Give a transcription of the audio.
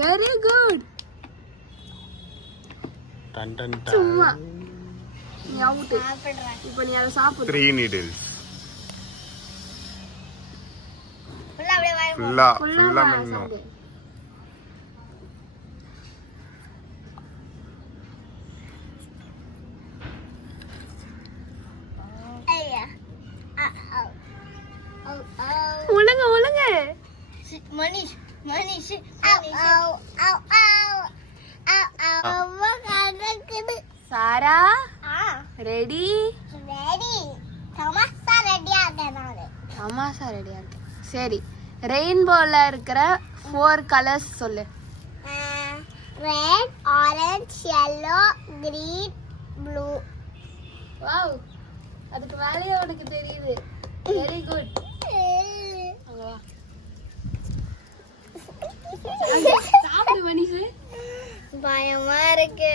Very good. Done done சும்மா ton. நீ out. இப்போ நீ அதை சாப்பிடு. 3 needles. ஃபுல்லா ஃபுல்லா மென்னணும். முழுங்க முழுங்க. மனிஷ் சாரா ரெடி. சமோசா ரெடியா இருக்கேன். தமாசா ரெடியா இருக்கு. சரி, ரெயின்போல இருக்கிற 4 கலர்ஸ் சொல்லு. Red, orange, yellow, green, blue. Wow, அதுக்கு மேலேயே உனக்கு தெரியுது. Very good. சாப்பிடு மனிஷ். பயமா இருக்கு.